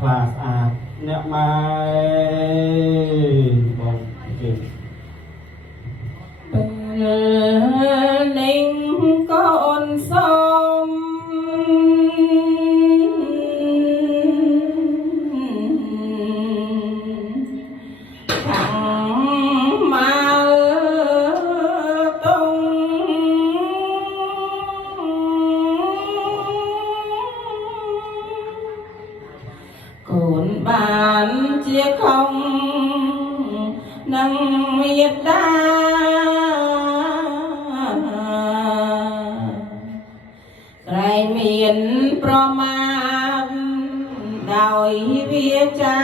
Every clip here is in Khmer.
ខ្លាស្អាតអ្នកម៉ែបងគេពេលនេះកូនសូមខាងមកតុងកូនបានជាខំនឹងមេត្តាក្រែងមានប្រមាទដោយវាចា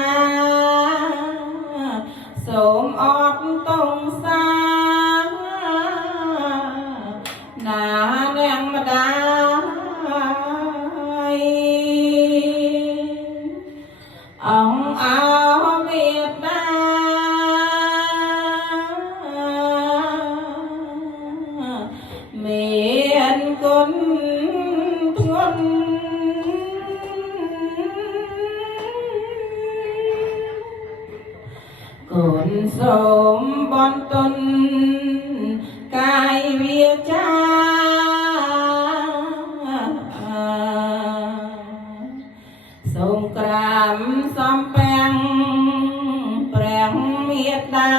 សូមអត់តងសាណានាងម្ដាយអង្គអោមេត្តាមានគុណធ្ងន់កូនសូមបន្ទន់កាយវាចាសូមក្រាមសំពាំងព្រះមេត្តា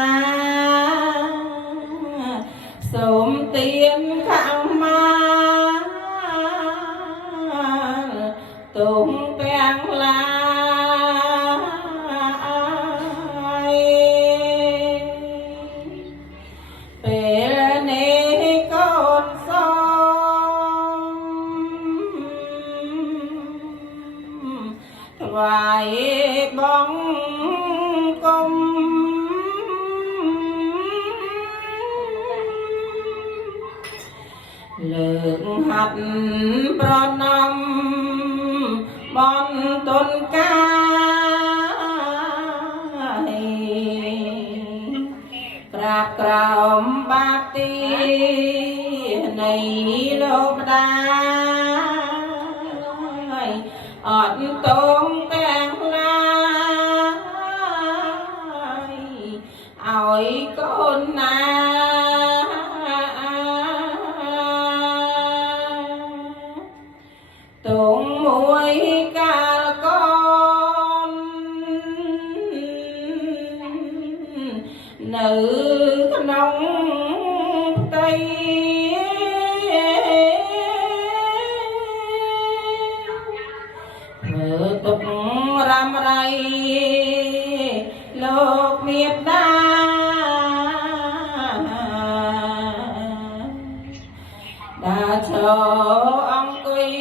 សូមទានខាងមកទុំទាំងឡាយពេលនេះកូនសូមថ្វាយបង្គំលើកហាត់ប្រណម្យបន្ទន់កាយក្រាបក្រោមបាទីនៃលោកម្ដាយអត់តងទាំងឡាយឲ្យកូនណាទងមួយកាលកូននៅក្នុងផ្ទៃធ្វើទុករ៉ាំរៃលោកមេត្តាដាឈរអង្គុយ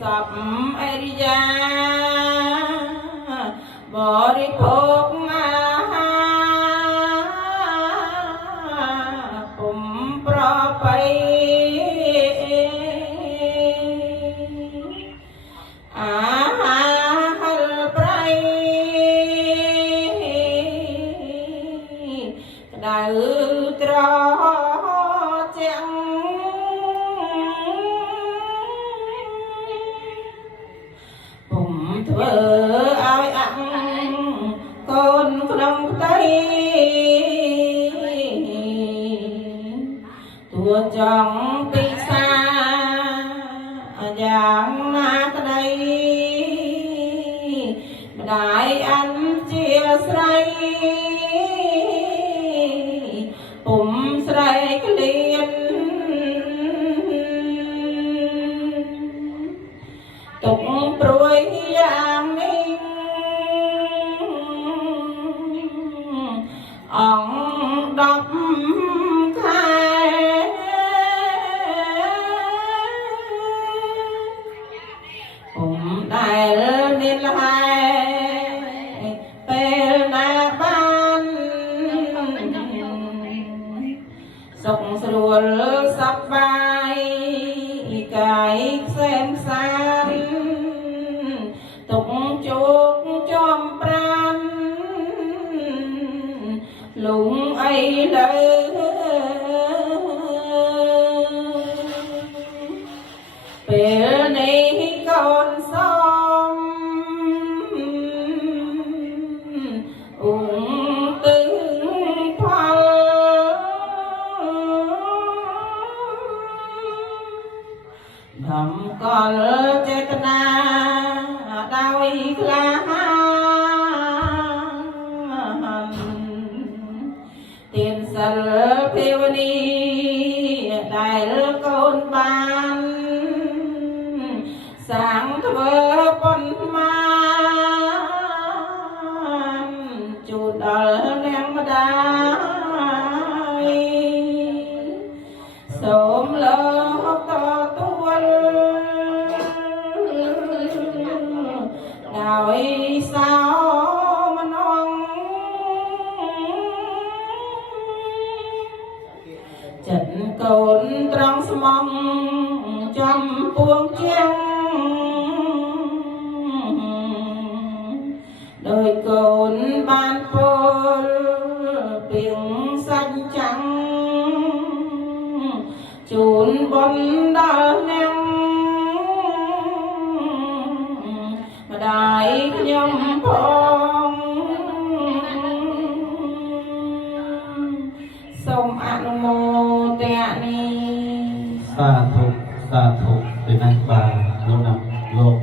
សពអរិយាបរិភោគអាហារពុំប្របីអាហារហិលប្រៃក្ដៅត្រជាក់ពុំធ្វើឲ្យអាក់កូនក្នុងផ្ទៃតួចង់ពិសាយ៉ាងណាក្ដីម្ដាយអញជាស្រីពុំស្រែកលៀនទុកព្រួយយ៉ាងនេះអង្គ10ខែពុំដែលមានលហែពេលណាបានសុខស្រួលសប្បាយកាយខ្សែមសានទុកជោគចំប្រាំលងអីលើពេលនេះកូនសូម នេះដែលកូនបានសាងធ្វើប៉ុន្មានជូនដល់នាងម្ដាយសូមលើកតទួលដោយសោមនងចិត្តកូនត្រង់ស្មងចំពួងជាងដោយកូនបានពលពីងសាច់ចាំងជូនបុណ្យដល់នាងម្ដាយខ្ញុំផងសូមអនុមោទនា สาธุสาธุเป็นนักบาลโลกนำโลก